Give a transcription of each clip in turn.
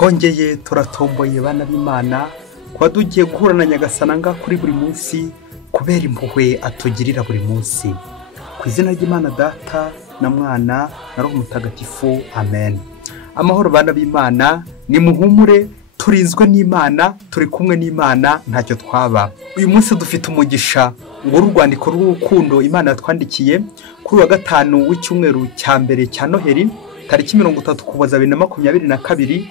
twongeye turatomboye bana b'Imana kuba tugiye guhura na Nyagasani nga kuri buri munsi kubera impuhwe atugirira buri munsi. Ku izina ry'Imana Data na Mwana na Roho Mutagatifu, amen. Amahoro bana b'Imana, ni muhumure, turinzwe n'Imana, turi kumwe n'Imana, ntacyo twaba. Uyu munsi dufite umugisha ngo urwandiko rw'urukundo Imana yatwandikiye kuri wa gatanu w'icyumweru cya mbere cya Noheli tariki 30 Ukuboza 2022,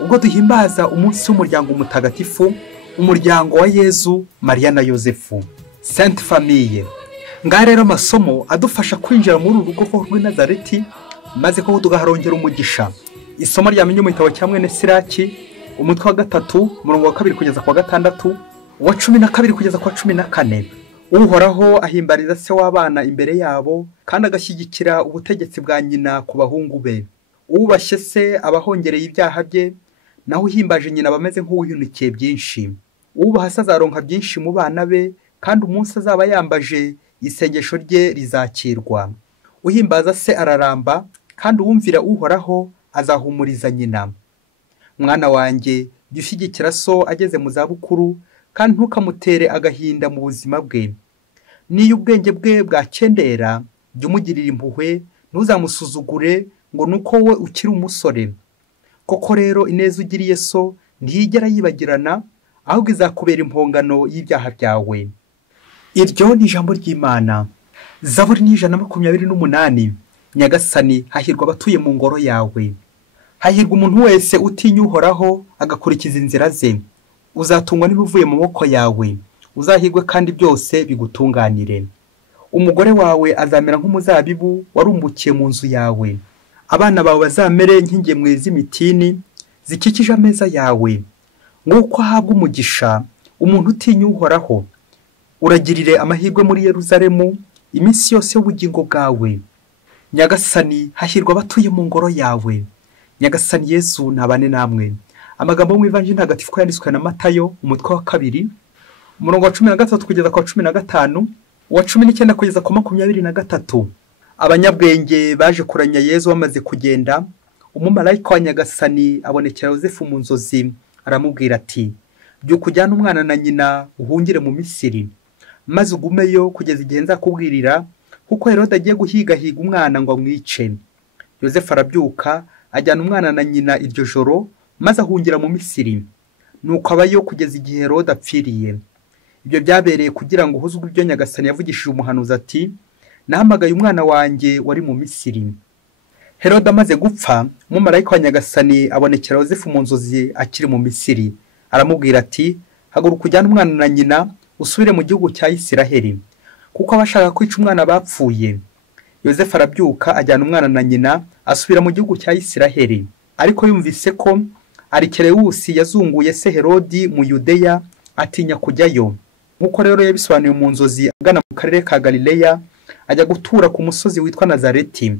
ubwo duhimbaza umunsi w'umuryango mutagatifu, umuryango wa Yezu, Mariya na Yozefu, Sainte Famille. Ngaha rero amasomo adufasha kwinjira muri urugo rw'i Nazareti, maze ko tugaharongera umugisha. Isomo ryamenye mu gitabo cya mwene Siraki, umutwe wa 3 umurongo wa 2 kugeza kwa 6, wa 12 kugeza kwa 14. Uhoraho ahimbariza se w'abana imbere yabo, kandi agashyigikira ubutegetsi bwa nyina ku bahungu be. Ubashye se abahongereye ibyaha bye, naho uhimbaje nyina bameze nk'uwihunikiye byinshi. Ubaha se azaronka byinshi mu bana be, kandi umunsi azaba yambaje isengesho rye rizakirwa. Uhimbaza se araramba, kandi uwumvira Uhoraho azahumuriza nyina. Mwana wanjye, jya ushyigikira so ageze mu zabukuru, kandi ntukamutere agahinda mu buzima bwe. Niyo ubwenge bwe bwakendera, jya umugirira impuhwe, ntuzamusuzugure ngo nuko we ukiri umusore. Koko rero ineza ugiriye so ntiyigera yibagirana, ahubwo izakubera impongano y'ibyaha byawe. Iryo ni ijambo ry'Imana. Zaburi ni 128. Nyagasani, hahirwa abatuye mu ngoro yawe. Hahirwa umuntu wese utinya Uhoraho agakurikiza inzira ze. Uzatungwa n'ibivuye mu maboko yawe, uzahirwe kandi byose bigutunganire. Umugore wawe azamera nk'umuzabibu warumbukiye mu nzu yawe. Abana bawe bazamere nk'ingemwe z'imitini zikikije ameza yawe. Nk'uko ahabwa umugisha umuntu utinya Uhoraho, uragirire amahirwe muri Yerusalemu iminsi yose y'ubugingo bwawe. Nyagasani, hahirwa abatuye mu ngoro yawe. Nyagasani Yezu nabane namwe. Amagambo mu Ivanjili ntagatifu ko yanditswe na Matayo, umutwe wa 2 umurongo wa 13 kugeza kwa 15, wa 19 kugeza kwa 23. Abanyabwenge baje kuranya Yezu bamaze kugenda, umumarayika wa Nyagasani abonekera Yozefu mu nzozi, aramubwira ati: "Byuka ujyane umwana na nyina uhungire mu Misiri, maze ugumeyo kugeza igihe nzakubwirira, kuko Herode agiye guhigahiga umwana ngo amwice." Yozefu arabyuka ajyana umwana na nyina iryo joro, maze ahungira mu Misiri. Nuko abayo kugeza igihe Herode apfiriye. Ibyo byabereye kugira ngo huzwe ibyo Nyagasani yavugishije umuhanuzi ati: "Nahamagaye umwana wanjye wari mu Misiri." Herode amaze gupfa, umumarayika wa Nyagasani abonekera Yozefu mu nzozi akiri mu Misiri, aramubwira ati: "Haguruka ujyane umwana na nyina usubire mu gihugu cya Isiraheli, kuko abashaka kwica umwana bapfuye." Yozefu arabyuka ajyana umwana na nyina asubira mu gihugu cya Isiraheli. Ariko yumvise ko Arikelewusi yazunguye se Herodi mu Yudeya, atinya kujyayo. Nkuko rero yabisobanuye mu nzozi, agana mu karere ka Galileya, ajya gutura ku musozi witwa Nazareti.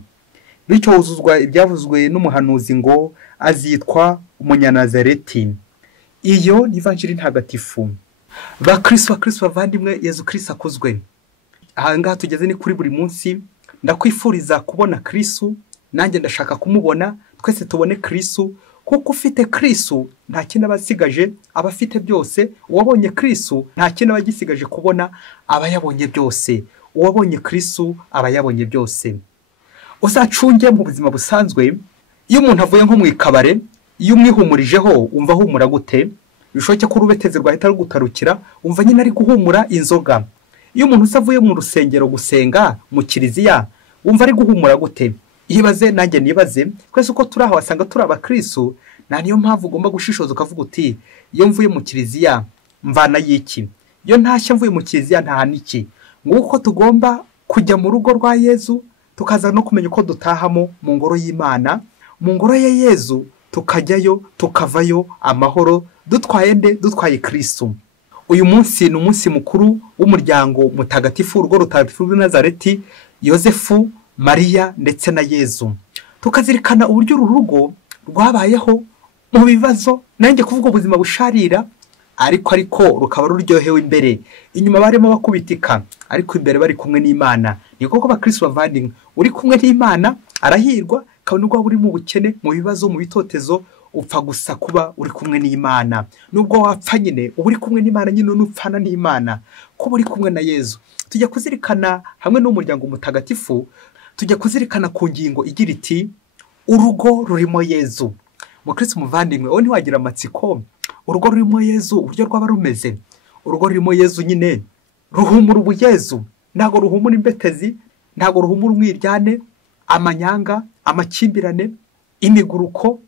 Bityo huzuzwa ibyavuzwe n'umuhanuzi ngo azitwa Umunyanazareti. Iyo ni Ivanjili ntagatifu. Bakristo bavandimwe, Yezu Kristo akuzwe. Aha ngaha tugeze ni kuri buri munsi. Ndakwifuriza kubona Kristo, nanjye ndashaka kumubona, twese tubone Kristo, kuko ufite Kristo nta kintu abasigaje, abafite byose. Uwabonye Kristo nta kintu abagisigaje kubona, abayabonye byose. Uwabonye Kristo abayabonye byose. Uzacunge mu buzima busanzwe, iyo umuntu avuye nko mu ikabare, iyo umwihumurijeho umva humura gute? Bishoboke ko urubeteze rwahita rugutarukira, umva nyine ari guhumura inzoga. Iyo umuntu usavuye mu rusengero gusenga mu kiliziya, umva ari guhumura gute? Yibaze nanjye nibaze, kwese uko turi aho wasanga turi abakristo. Na niyo mpamvu ugomba gushishoza ukavuga uti: iyo mvuye mu kiliziya mvana y'iki? Iyo ntashye mvuye mu kiliziya ntahana iki? Nguko tugomba kujya mu rugo rwa Yezu, tukaza no kumenya uko dutahamo mu ngoro y'Imana, mu ngoro ya Yezu, tukajyayo tukavayo amahoro, dutwaye Kristo. Uyu munsi ni umunsi mukuru w'umuryango mutagatifu, urugo rutagatifu rw'i Nazareti, Yozefu, Mariya ndetse na Yezu. Tukazirikana uburyo uru rugo rwabayeho mu bibazo, nanjye kuvuga ubuzima busharira, ariko rukaba ruryohewe imbere. Inyuma barimo bakubitika, ariko imbere bari kumwe n'Imana. Ni koko bakristo bavandimwe, uri kumwe n'Imana arahirwa, kandi ubwo uri mu bukene, mu bibazo, mu bitotezo, upfa gusa kuba uri kumwe n'Imana. Nubwo wapfa nyine uba uri kumwe n'Imana, nyine unupfana n'Imana kuba uri kumwe na Yezu. Tujya kuzirikana hamwe n'umuryango mutagatifu, tujya kuzirikana ku ngingo igira iti urugo rurimo Yezu. Mukristo muvandimwe, wowe ntiwagira amatsiko urugo rurimo Yezu uburyo rwaba rumeze? Urugo rurimo Yezu nyine ruhumura ubuyezu, ntago ruhumura imbetezi, ntago ruhumura umwiryane, amanyanga, amakimbirane, imiguruko,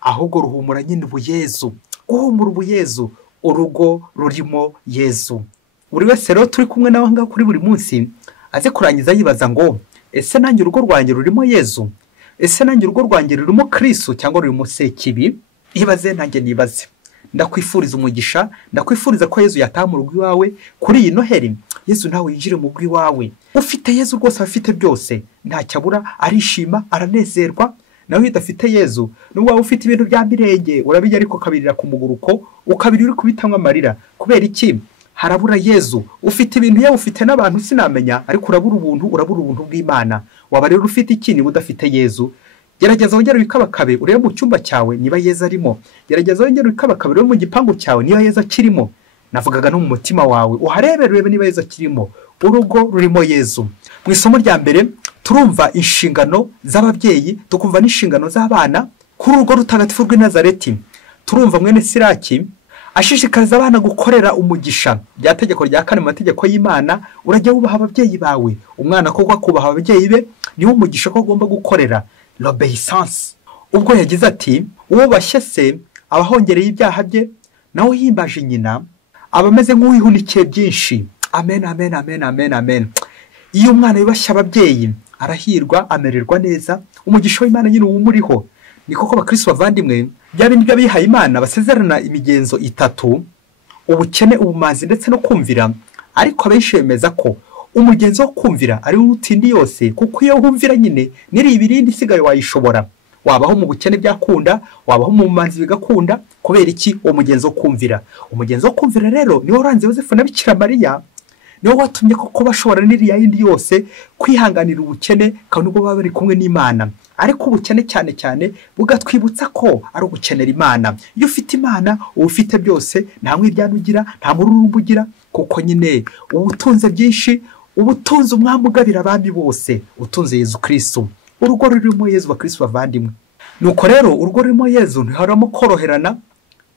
ahubwo ruhumura nyine ubuyezu. Guhumura ubuyezu, urugo rurimo Yezu. Buri wese rero turi kumwe nawe ngaho kuri buri munsi aze kurangiza yibaza ngo ese nanjye urugo rwanjye rurimo Yezu? Ese nanjye urugo rwanjye rurimo Kristo cyangwa rurimo sekibi? Ibaze nanjye nibaze. Ndakwifuriza umugisha, ndakwifuriza ko Yezu yataha mu rugo iwawe kuri iyi Noheli. Yezu nawe yinjire mu rugo iwawe. Ufite Yezu rwose afite byose, ntacyo abura, arishima, aranezerwa. Nawe udafite Yezu, nubwo waba ufite ibintu bya mirenge urabijya ariko kabirira ku muguruko, ukabiri uri kubitamwa amarira. Kubera iki? Harabura Yezu. Ufite ibintu yewe ufite n'abantu sinamenya, ariko urabura ubuntu bw'Imana. Waba rero ufite iki niba udafite Yezu? Gerageza wongere wikabakabe urebe mu cyumba cyawe niba Yezu arimo. Gerageza wongere wikabakabe urebe mu gipangu cyawe niba Yezu akirimo. Navugaga no mu mutima wawe uharebere urebe niba Yezu akirimo. Urugo rurimo Yezu. Mu isomo rya mbere turumva inshingano z'ababyeyi, tukumva n'inshingano z'abana kuri urugo rutagatifu rw'i Nazareti. Turumva mwene Siraki ashishikariza abana gukorera umugisha. Rya tegeko rya 4 mu mategeko y'Imana, urajya wubaha ababyeyi bawe. Umwana ko kubaha ababyeyi be niwo umugisha ko agomba gukorera, l'obéissance. Ubwo yagize ati uwo bashyese abahongereye ibyaha bye, nawe himbaje nyina abameze nk'uwihunikiye byinshi. Amen, amen, amen, amen, amen. Iyo umwana yubashye ababyeyi arahirwa, amererwa neza, umugisha w'Imana nyine uwumuriho. Ni koko bakristo bavandimwe, bya bindi by'abihaye Imana basezerana imigenzo itatu: ubukene, ubumanzi ndetse no kumvira. Ariko abenshi bemeza ko umugenzo wo kumvira ari urutindi yose, kuko iyo wumvira nyine niri ibirindi isigaye wayishobora. Wabaho mu bukene byakunda, wabaho mu bumanzi bigakunda. Kubera iki? Umugenzo wo kumvira. Umugenzo wo kumvira rero niwo uranze Yozefu na Bikira Mariya, niwo watumye koko bashobora n'iriya yindi yose kwihanganira ubukene kandi ubwo baba bari kumwe n'Imana. Ariko ubukene cyane cyane bugatwibutsa ko ari ugukenera Imana. Iyo ufite Imana uba ufite byose, nta mwiryane ugira, nta mururumba ugira, kuko nyine ubutunze byinshi, ubutunze umwami ugabira abami bose, utunze Yezu Kristo. Urugo rurimo Yezu bakristo bavandimwe. Nuko rero urugo rurimo Yezu ntihaburamo koroherana,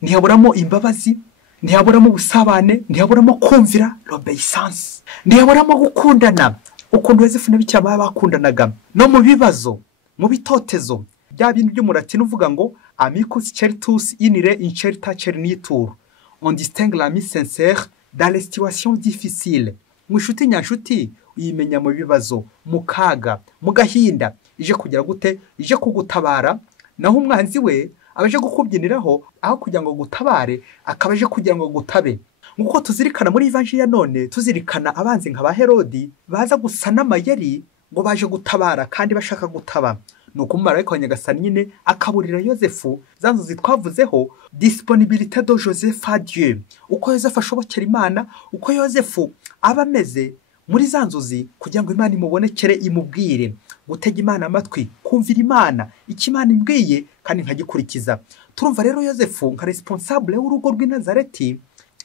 ntihaburamo imbabazi, ntihaburamo ubusabane, ntihaburamo kumvira, l'obéissance. Ntihaburamo gukundana ukuntu Yozefu na Bikira Mariya bakundanaga. No mu bibazo, mu bitotezo, bya bintu by'umuratini uvuga ngo amicus certus inire incerta cernitur. On distingue l'ami sincère dans les situations difficiles. Mushuti nyanshuti uyimenya mu bibazo, mu kaga, mu gahinda. Ije kugira gute? Ije kugutabara. Naho umwanzi we abaje gukubyiniraho, aho kugira ngo gutabare akabaje kugira ngo gutabe. Nkuko tuzirikana muri Evanjili ya none, tuzirikana abanzi nka ba Herodi baza gusana amayeri ngo baje gutabara kandi bashaka gutaba. Nuko umumarayika wa Nyagasani nyine akaburira Yozefu za nzozi twavuzeho, disponibilité de Joseph à Dieu. Uko Yozefu ashobokera Imana, uko Yozefu aba ameze muri za nzozi kugira ngo Imana imubonekere, imubwire. Gutega Imana amatwi, kumvira Imana icyo Imana imbwiye kandi nkagikurikiza. Turumva rero Yozefu nka responsable w'urugo rw'i Nazareti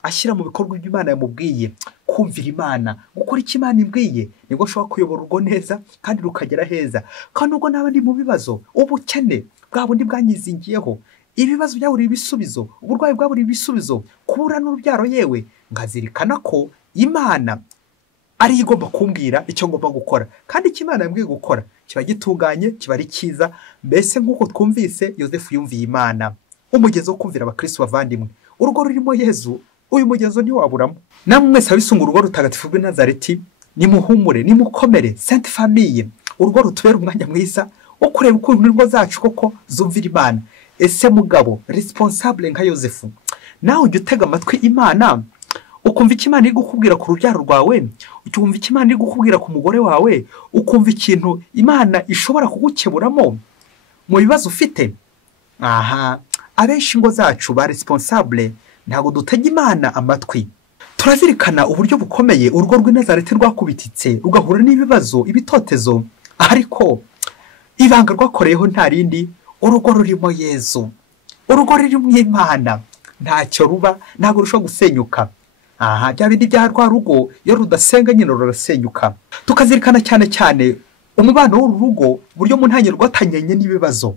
ashyira mu bikorwa by'Imana yamubwiye. Kumvira Imana, gukora icyo Imana imbwiye, nibwo ushobora kuyobora urugo neza kandi rukagera heza. Kandi ubwo naba ndi mu bibazo, ubukene bwa bundi bwanyizingiyeho, ibibazo byaburiye ibisubizo, uburwayi bwaburiye ibisubizo, kubura n'urubyaro, yewe ngazirikana ko Imana ari igomba kumbwira icyo ngomba gukora, kandi icyo Imana yambwiye gukora kiba gitunganye, kiba ari cyiza. Mbese nk'uko twumvise Yozefu yumviye Imana. Umugenzo wo kumvira abakristo bavandimwe, urugo rurimo Yezu, uyu mugenzo ntiwaburamo. Namwe mwese abisunga urugo rutagatifu rw'i Nazareti, nimuhumure, nimukomere, Sainte Famille. Urugo rutubera umwanya mwiza wo kureba ukuntu ingo zacu koko zumvira Imana. Ese mugabo responsable nka Yozefu, nawe ujya utega amatwi Imana, ukumva icyo Imana iri gukubwira ku rubyaro rwawe, ukumva icyo Imana iri gukubwira ku mugore wawe, ukumva ikintu Imana ishobora kugukeburamo mu bibazo ufite. Aha, abenshi ingo zacu ba responsable ntago dutega Imana amatwi. Turazirikana uburyo bukomeye urugo rw'i Nazareti rwakubititse rugahura n'ibibazo, ibitotezo, ariko ibanga rwakoreyeho nta rindi, urugo rurimo Yezu. urugo ruri mu Imana ntacyo ruba, ntabwo rushobora gusenyuka. Bya bindi bya rwa rugo iyo rudasenga nyine rurasenyuka. Tukazirikana cyane cyane umubano w'uru rugo buryo mu ntangiriro rwatangiranye n'ibibazo.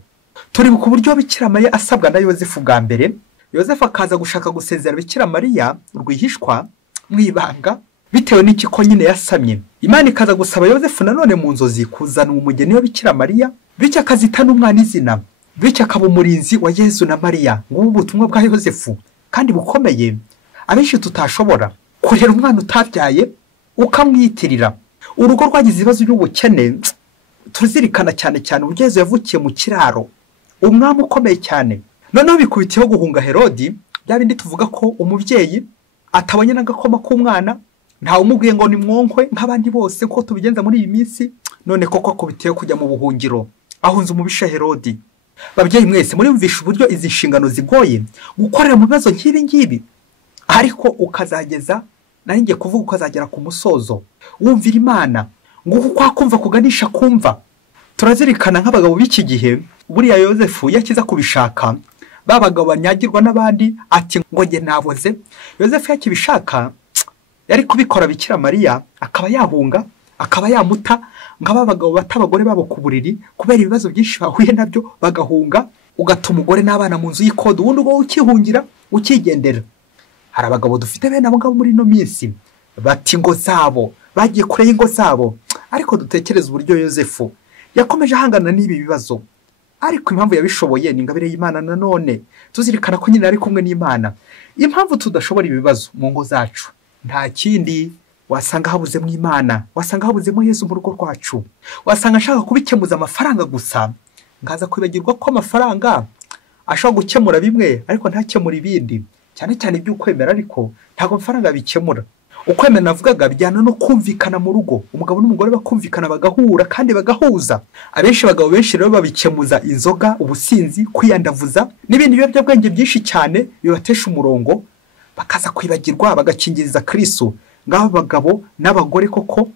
Turibuka uburyo Bikira Mariya asabwa na Yozefu bwa mbere. Yozefu akaza gushaka gusezera Bikira Mariya rwihishwa mu ibanga bitewe n'ikiko nyine yasamye. Imana ikaza gusaba Yozefu nanone mu nzozi kuzana umugeni wa Bikira Mariya, bityo akazita n'umwana izina, bityo akaba umurinzi wa Yezu na Mariya. Ngubu ubutumwa bwa Yozefu kandi bukomeye abenshi tutashobora. Kurera umwana utabyaye ukamwiyitirira. Urugo rwagize ibibazo by'ubukene. Tuzirikana cyane cyane uburyo Yezu yavukiye mu kiraro, umwami ukomeye cyane. Noneho bikubitiyeho guhunga Herodi, bya bindi tuvuga ko umubyeyi atabonye n'agakoma k'umwana, ntawe umubwiye ngo ni mwonkwe nk'abandi bose ko tubigenza muri iyi minsi. None koko akubitiyeho kujya mu buhungiro, ahunze umubisha Herodi. Babyeyi mwese muriyumvisha uburyo izi nshingano zigoye gukorera mu bibazo nk'ibi ngibi, ariko ukazageza ngiye kuvuga ukazagera ku musozo wumvira Imana, nguko kwakumva kuganisha kumva. Turazirikana nk'abagabo b'iki gihe, buriya Yozefu yakiza kubishaka babagabo banyagirwa n'abandi ati ngo nge naboze. Yozefu yakibishaka yari kubikora Bikira Mariya akaba yahunga, akaba yamuta nk'abagabo batabagore babo ku buriri kubera ibibazo byinshi bahuye nabyo, bagahunga ugatuma umugore n'abana mu nzu y'ikode, ubundi ubwo ukihungira ukigendera. Hari abagabo dufite bene abo ngabo muri ino minsi bati ngo zabo bagiye kure y'ingo zabo. Ariko dutekereza uburyo Yozefu yakomeje ahangana n'ibi bibazo, ariko impamvu yabishoboye ni ingabire y'Imana. Nanone tuzirikana ko nyine ari kumwe n'Imana. Impamvu tudashobora ibibazo mu ngo zacu nta kindi, wasanga habuzemo Imana, wasanga habuzemo Yezu mu rugo rwacu, wasanga ashaka kubikemuza amafaranga gusa, ngaza kwibagirwa ko amafaranga ashobora gukemura bimwe ariko ntakemura ibindi, cyane cyane iby'ukwemera. Ariko ntabwo amafaranga bikemura. Ukwemera navugaga bijyana no kumvikana mu rugo, umugabo n'umugore bakumvikana bagahura kandi bagahuza. Abenshi bagabo benshi rero babikemuza inzoga, ubusinzi, kwiyandavuza n'ibindi biyobyabwenge byinshi cyane bibatesha umurongo, bakaza kwibagirwa bagakingiriza Kristo. Ngabo bagabo n'abagore koko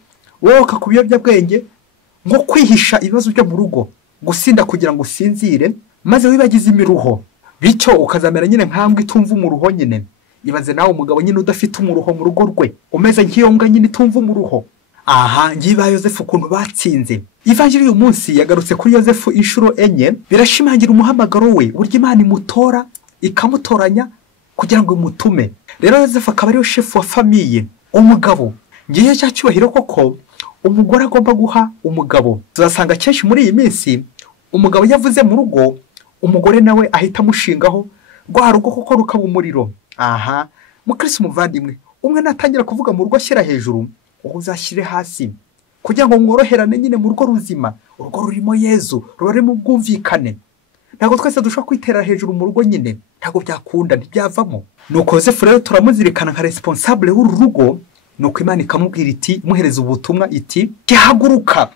woka ku biyobyabwenge nko kwihisha ibibazo byo mu rugo, gusinda kugira ngo usinzire maze wibagize imiruho, bityo ukazamera nyine nkambwe itumva umuruho nyine. Ibaze nawe umugabo nyine udafite umuruho mu rugo rwe, umeze nk'iyo mbwa nyine itumva umuruho. Ngiba Yozefu ukuntu batsinze. Ivanjiri uyu munsi yagarutse kuri Yozefu inshuro enye, birashimangira umuhamagaro we, uburyo Imana imutora ikamutoranya kugira ngo imutume. Rero Yozefu akaba ariyo shefu wa famiye, umugabo. Ngiye cya cyubahiro koko umugore agomba guha umugabo. Tuzasanga kenshi muri iyi minsi umugabo yavuze mu rugo, umugore nawe ahita amushingaho rwa rugo koko rukaba umuriro. Mukristo muvandimwe, umwe natangira kuvuga mu rugo ashyira hejuru, uzashyire hasi kugira ngo mworoherane nyine mu rugo ruzima. Urugo rurimo Yezu, rurimo ubwumvikane. Ntabwo twese dushobora kwitera hejuru mu rugo nyine, ntabwo byakunda, ntibyavamo. Nuko Yozefu rero turamuzirikana nka responsable w'uru rugo. Nuko Imana ikamubwira iti, muhereza ubutumwa iti, haguruka.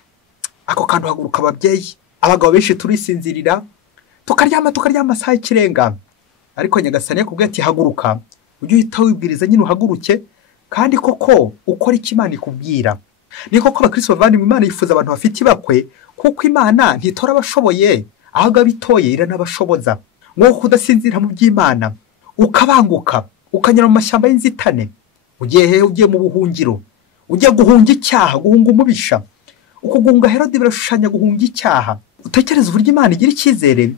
Ako kantu haguruka ababyeyi. Abagabo benshi turisinzirira tukaryama saa y'ikirenga, ariko Nyagasani yakubwiye ati haguruka, ujye uhita wibwiriza nyine uhaguruke, kandi koko ukora icyo Imana ikubwira. Ni koko abakristo bavandimwe, Imana yifuza abantu bafite ibakwe, kuko Imana ntitora abashoboye, ahubwo abitoye iranabashoboza. Ngo kudasinzira mu by'Imana, ukabanguka ukanyura mu mashyamba y'inzitane, ugiye mu buhungiro, ugiye guhunga icyaha, guhunga umubisha. Ukugunga Herodi birashushanya guhunga icyaha. Utekereza uburyo Imana igira icyizere.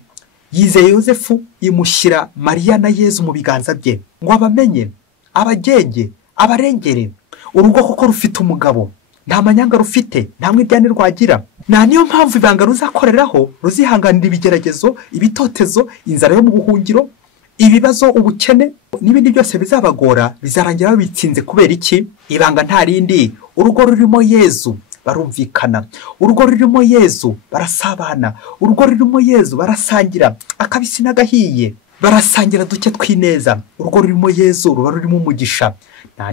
Yizeye Yozefu imushyira Mariya na Yezu mu biganza bye ngo abamenye, abagenge, abarengere. Urugo koko rufite umugabo, nta manyanga rufite, nta mwiryane rwagira. Niyo mpamvu ibanga ruzakoreraho ruzihanganira ibigeragezo, ibitotezo, inzara yo mu buhungiro, ibibazo, ubukene n'ibindi byose bizabagora, bizarangira babitsinze. Kubera iki? Ibanga nta rindi, urugo rurimo Yezu barumvikana, urugo rurimo Yezu barasabana, urugo rurimo Yezu barasangira akabisi n'agahiye, barasangira duke twineza. Urugo rurimo Yezu ruba rurimo umugisha.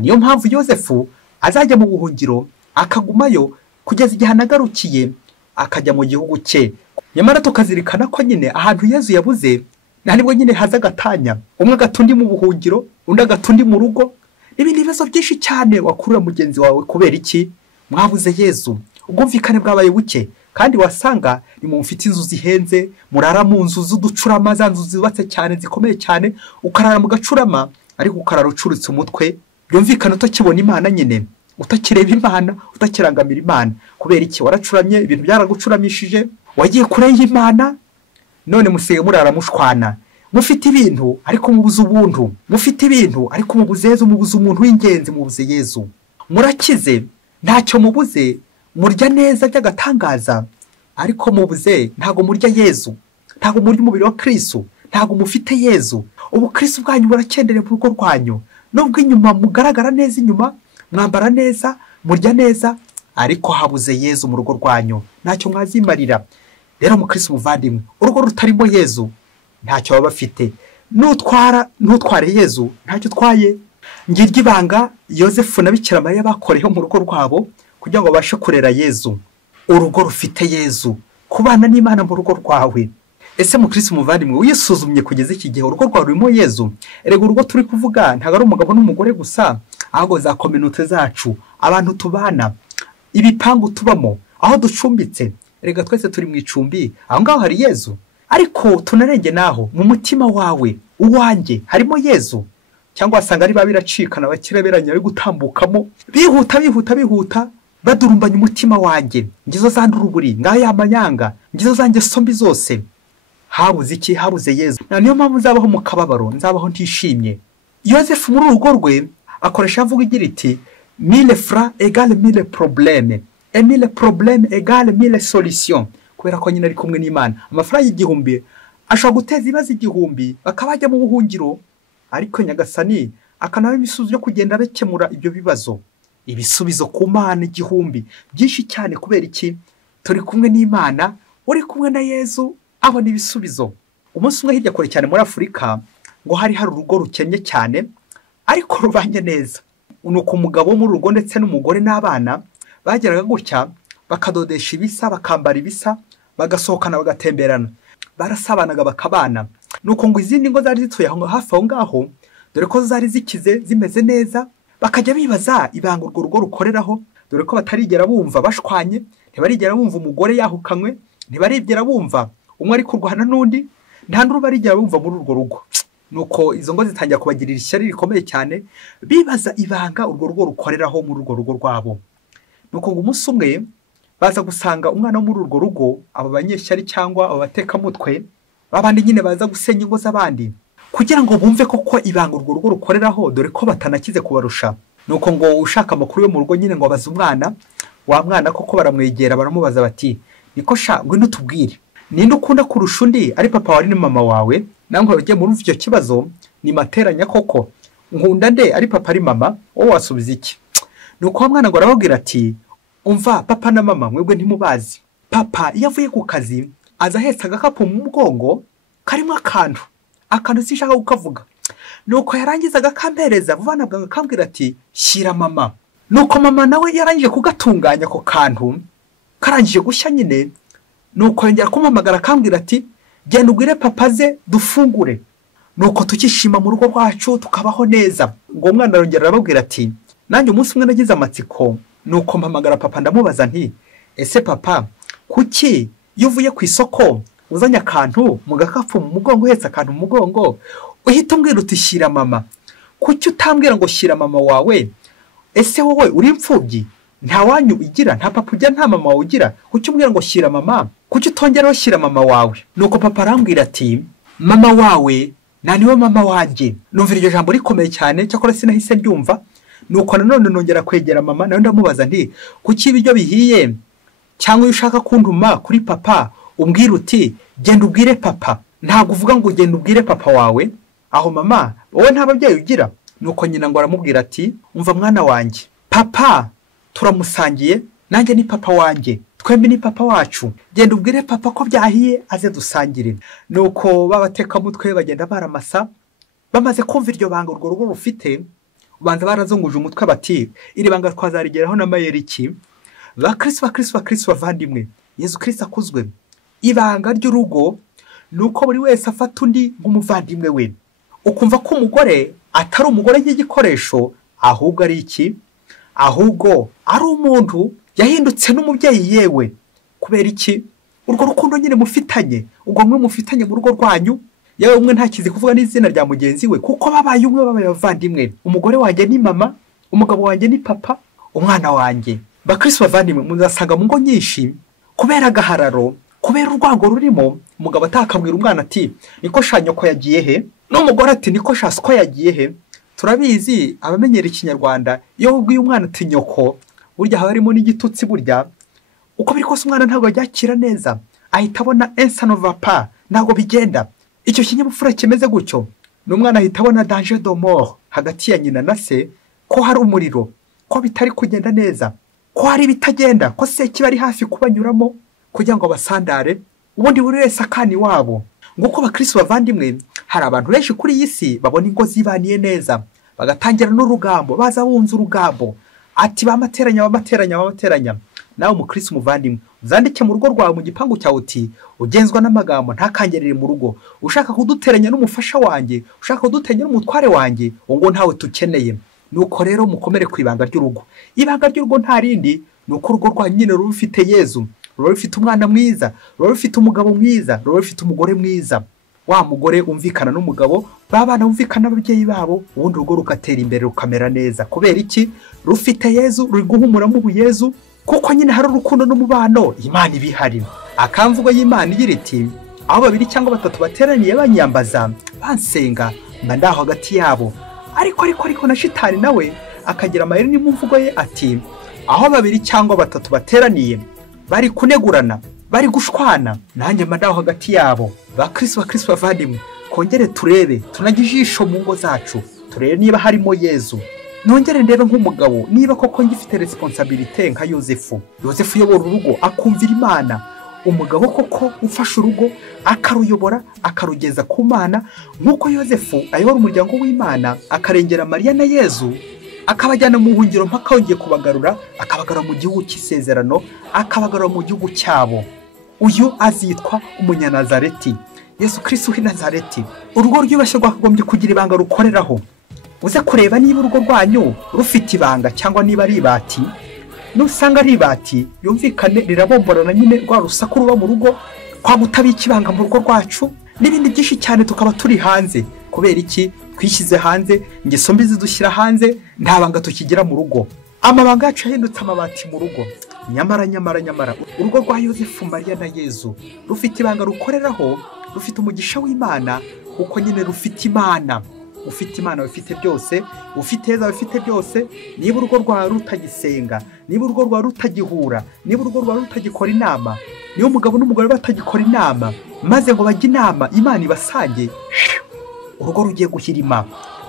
Niyo mpamvu Yozefu azajya mu buhungiro akagumayo kugeza igihe anagarukiye akajya mu gihugu cye. Nyamara tukazirikana ko nyine ahantu Yezu yabuze nibwo nyine haza agatanya, umwe agatundi mu buhungiro, undi agatundi mu rugo, n'ibindi bibazo byinshi cyane wakurura mugenzi wawe. Kubera iki? Mwabuze Yezu. ubwumvikane bwabaye buke, kandi wasanga ni mu mfite inzu zihenze, murara mu nzu z'uducurama, za nzu zubatse cyane zikomeye cyane, ukarara mu gacurama ariko ukarara ucuritse umutwe, byumvikana utakibona Imana nyine, utakireba Imana, utakirangamira Imana. Kubera iki? Waracuramye, ibintu byaragucuramishije, wagiye kure y'Imana, none musigaye murara mushwana, mufite ibintu ariko mubuze ubuntu, mufite ibintu ariko mubuze Yezu, mubuze umuntu w'ingenzi, mubuze Yezu. Murakize, ntacyo mubuze, murya neza by'agatangaza, ariko mubuze, ntago murya Yezu, ntago murya umubiri wa Kristo, ntago mufite Yezu. Ubu Kristo bwanyu burakendereye mu rugo rwanyu, nubwo inyuma mugaragara neza, inyuma mwambara neza, murya neza, ariko habuze Yezu mu rugo rwanyu, ntacyo mwazimarira. Rero mu Kristo muvandimwe, urugo rutarimo Yezu ntacyo baba bafite. Ntutware Yezu ntacyo utwaye. Ngiryo ibanga Yozefu na Bikira Mariya bakoreyeho mu rugo rwabo kugira ngo babashe kurera Yezu. Urugo rufite Yezu, kubana n'Imana mu rugo rwawe. Ese mu Kristo muvandimwe, wisuzumye kugeza iki gihe urugo rwawe rurimo Yezu? Erega urugo turi kuvuga ntabwo ari umugabo n'umugore gusa, ahubwo za communauté zacu, abantu tubana, ibipangu tubamo, aho ducumbitse. Erega twese turi mu icumbi, aho ngaho hari Yezu. Ariko tunarenge naho mu mutima wawe, uwanjye, harimo Yezu? Cyangwa wasanga ari babiracikana bakireberanya ari gutambukamo, bihuta badurumbanya umutima wanjye, ngizo zandura uburi, ngaho yamanyanga, ngizo zanjye sombi zose. Habuze iki? Habuze Yezu. Niyo mpamvu nzabaho mu kababaro, nzabaho ntishimye. Yozefu muri urugo rwe akoresha avuga igira iti 1000 francs égale 1000 problèmes, et 1000 problèmes égale 1000 solutions. Kubera ko nyine ari kumwe n'Imana, amafaranga igihumbi ashobora guteza ibibazo igihumbi, bakabajya mu buhungiro, ariko Nyagasani akanaho ibisubizo byo kugenda bekemura ibyo bibazo. Ibisubizo ku Mana igihumbi byinshi cyane. Kubera iki? Turi kumwe n'Imana, uri kumwe na Yezu, abona ibisubizo. Umunsi umwe hirya kure cyane muri Afurika, ngo hari urugo rukennye cyane ariko rubanye neza. Nuko umugabo muri urugo ndetse n'umugore n'abana bageraga gutya, bakadodesha ibisa, bakambara ibisa, bagasohokana, bagatemberana, barasabanaga, bakabana. Nuko ngo izindi ngo zari zituye aho hafi aho ngaho, dore ko zari zikize, zimeze neza, bakajya bibaza ibanga urwo rugo rukoreraho, dore ko batarigera bumva bashwanye, ntibarigera bumva umugore yahukanywe, ntibarigera bumva umwe ari kurwana n'undi, nta n'uruba barigera bumva muri urwo rugo. Nuko izo ngo zitangira kubagirira ishyari rikomeye cyane, bibaza ibanga urwo rugo rukoreraho muri urwo rugo rwabo. Nuko ngo umunsi umwe baza gusanga umwana wo muri urwo rugo, abo banyeshyari cyangwa abo batekamutwe, babandi nyine baza gusenya ingo z'abandi, kugira ngo bumve koko ibanga urwo rugo rukoreraho, dore ko batanakize kubarusha. Nuko ngo ushaka amakuru yo mu rugo nyine ngo abaze umwana, wa mwana koko baramwegera, baramubaza bati, niko sha ngwino tubwire, ninde ukunda kurusha undi, ari papa wawe ni mama wawe? Nangwa bagiye muri icyo kibazo, ni materanya koko, nkunda nde, ari papa ari mama? Wowe wasubiza iki? Nuko mwana ngo arababwira ati, umva papa na mama mwebwe ntimubazi. Papa iyo avuye ku kazi aza ahetse agakapu mu mugongo karimo akantu sinshaka kukavuga. Nuko yarangiza agakampereza vuba na bwangu, akambwira ati shyira mama. Nuko mama nawe yarangije kugatunganya ako kantu, karangije gushya nyine, nuko yongera kumpamagara akambwira ati genda ubwire papa ze dufungure. Nuko tukishima mu rugo rwacu tukabaho neza. Ngo umwana arongera arababwira ati nanjye umunsi umwe nagize amatsiko, nuko mpamagara papa ndamubaza nti ese papa, kuki iyo uvuye ku isoko uzanye akantu mu gakapu mu mugongo, uhetse akantu mu mugongo, uhita umbwira uti shyira mama? Kuki utambwira ngo shyira mama wawe? Ese wowe uri imfubyi, nta wanyu ugira, nta papa ugira, nta mama wawe ugira? Kuki umbwira ngo shyira mama? Kuki utongeraho shyira mama wawe? Nuko papa arambwira ati mama wawe niwe mama wanjye. Numva iryo jambo rikomeye cyane, cyakora sinahise ryumva. Nuko nanone nongera kwegera mama, nawe ndamubaza nti kuki ibiryo bihiye cyangwa iyo ushaka kuntuma kuri papa umbwira uti genda ubwire papa, ntabwo uvuga ngo genda ubwire papa wawe? Aho mama wowe nta babyeyi ugira? Nuko nyina ngo aramubwira ati umva mwana wanjye, papa turamusangiye, nanjye ni papa wanjye, twembi ni papa wacu, genda ubwire papa ko byahiye aze dusangire. Nuko babatekamutwe bagenda baramasa, bamaze kumva iryo banga urwo rugo rufite, ubanza barazunguje umutwe bati iri banga twazarigeraho n'amayeri iki? Bakristo bavandimwe, Yezu Kristo akuzwe. Ibanga ry'urugo nuko buri wese afata undi nk'umuvandimwe we, ukumva ko umugore atari umugore nk'igikoresho, ahubwo ari iki? Ahubwo ari umuntu yahindutse n'umubyeyi yewe. Kubera iki? Urwo rukundo nyine mufitanye, ubwo mwe mufitanye mu rugo rwanyu, yewe umwe ntakizi kuvuga n'izina rya mugenzi we kuko babaye umwe, babaye abavandimwe. Umugore wanjye ni mama, umugabo wanjye ni papa, umwana wanjye. Bakristo bavandimwe, muzasanga mu ngo nyinshi kubera agahararo, kubera urwango rurimo, umugabo atakabwira umwana ati niko shanyoko yagiye he, n'umugore ati niko shasiko yagiye he. Turabizi abamenyera ikinyarwanda, iyo ubwiye umwana ati nyoko, burya haba harimo n'igitutsi. Burya uko biri kose umwana ntabwo abyakira neza, ahita abona ensanova pa, ntabwo bigenda. Icyo kinyabupfura kimeze gutyo, n'umwana ahita abona danger de mort hagati ya nyina na se, ko hari umuriro, ko bitari kugenda neza, ko hari bitagenda, ko se kiba ari hafi kubanyuramo kugira ngo basandare, ubundi buri wese akani wabo. Nguko bakristo bavandimwe, hari abantu benshi kuri iyi si babona ingo zibaniye neza, bagatangira n'urugambo, baza bunza urugambo, ati bamateranya. Nawe umukristo muvandimwe, uzandike mu rugo rwawe mu gipangu cyawe uti ugenzwa n'amagambo ntakangerere mu rugo. Ushaka kuduteranya n'umufasha wanjye, ushaka kuduteranya n'umutware wanjye, ngo ntawe tukeneye. Nuko rero mukomere ku ibanga ry'urugo. Ibanga ry'urugo nta rindi, nuko urugo rwanyu nyine ruba rufite Yezu, ruba rufite umwana mwiza, ruba rufite umugabo mwiza, ruba rufite umugore mwiza. Wa mugore umvikana n'umugabo, babana umvikana n'ababyeyi babo, ubundi urugo rugatera imbere rukamera neza. Kubera iki? Rufite Yezu, ruri guhumuramo ubuyezu, kuko nyine hari urukundo n'umubano, Imana ibihari. Akamvugo y'Imana igira iti aho babiri cyangwa batatu bateraniye banyambaza bansenga, mba ndaho hagati yabo. Ariko na shitani nawe akagira amayeri n'imvugo ye ati aho babiri cyangwa batatu bateraniye bari kunegurana, bari gushwana, nanjye mba ndaho hagati yabo. Bakristo bavandimwe, kongere turebe, tunajye ijisho mu ngo zacu, turebe niba harimo Yezu. Nongere ndebe nk'umugabo niba koko ngifite responsabilité nka Yozefu uyobora urugo akumvira Imana. Umugabo koko ufasha urugo akaruyobora akarugeza ku Mana, nk'uko Yozefu ayobora umuryango w'Imana akarengera Mariya na Yezu, akabajyana mu buhungiro mpaka yongeye kubagarura, akabagarura mu gihugu cy'isezerano, akabagarura mu gihugu cyabo. Uyu azitwa umunyanazareti, Yesu Kristo w'i Nazareti. Urugo rwibashye rwakagombye kugira ibanga rukoreraho. Uze kureba niba urugo rwanyu rufite ibanga cyangwa niba ari ibati. Nusanga ari ibati, yumvikane rirabomborana nyine rwa rusaku ruba mu rugo, kwa gutabika ibanga mu rugo rwacu, n'ibindi byinshi cyane tukaba turi hanze. Kubera iki? Twishyize hanze, ingeso mbi zidushyira hanze, nta banga tukigira mu rugo. Amabanga yacu yahindutse amabati mu rugo. Nyamara urugo rwa Yozefu, Mariya na Yezu rufite ibanga rukoreraho, rufite umugisha w'Imana, kuko nyine rufite Imana. Ufite Imana bifite byose, ufite Yezu bifite byose. Niba urugo rwawe rutagisenga, niba urugo rwawe rutagihura, niba urugo rwawe rutagikora inama, niba umugabo n'umugore batagikora inama maze ngo bajye inama Imana ibasange, urugo rugiye guhirima.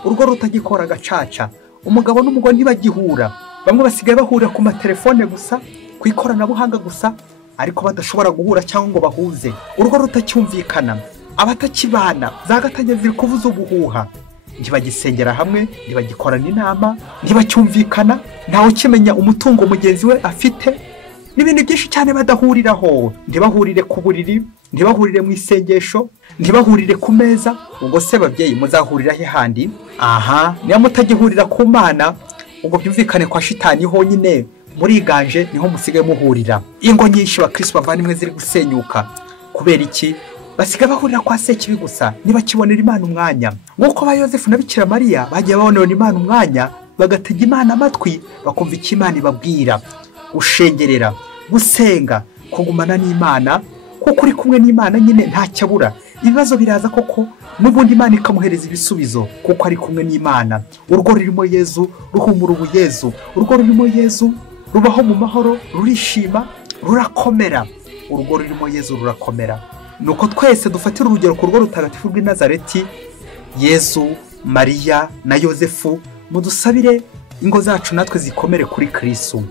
Urugo rutagikora gacaca, umugabo n'umugore ntibagihura, bamwe basigaye bahurira ku matelefone gusa, ku ikoranabuhanga gusa, ariko badashobora guhura cyangwa ngo bahuze. Urugo rutacyumvikana, abatakibana za gatanya ziri kuvuza ubuhuha, ntibagisengera hamwe, ntibagikorana inama, ntibacyumvikana, ntawe ukimenya umutungo mugenzi we afite, n'ibindi byinshi cyane badahuriraho. Ntibahurire ku buriri, ntibahurire mu isengesho, ntibahurire ku meza. Ubwo se babyeyi muzahurira he handi? Aha, niba mutagihurira ku Mana, ubwo byumvikane kwa shitani honyine muriganje, niho musigaye muhurira. Ingo nyinshi bakristo bavandimwe ziri gusenyuka. Kubera iki? Basiga bahurira kwa Sekibi gusa, ntibakibonera Imana umwanya. Nk'uko ba Yozefu na Bikira Mariya bagiye babonera Imana umwanya, bagatega Imana amatwi, bakumva icyo Imana ibabwira. Gushengerera, gusenga, kugumana n'Imana, kuko uri kumwe n'Imana nyine ntacyabura. Ibibazo biraza koko, n'ubundi Imana ikamuhereza ibisubizo, kuko ari kumwe n'Imana. Urugo rurimo Yezu ruhumura ubuyezu, urugo rurimo Yezu rubaho mu mahoro, rurishima, rurakomera. Urugo rurimo Yezu rurakomera. Nuko twese dufatira urugero ku rugo rutagatifu rw'i Nazareti, Yezu, Mariya na Yozefu, mudusabire ingo zacu natwe zikomere kuri Kristo.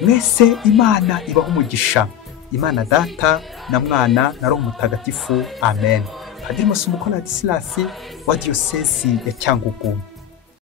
Mwese Imana ibaho umugisha. Imana Data na Mwana na Roho Mutagatifu. Amen. Padiri Musumbuko Ladislas wa Diyosezi ya Cyangugu.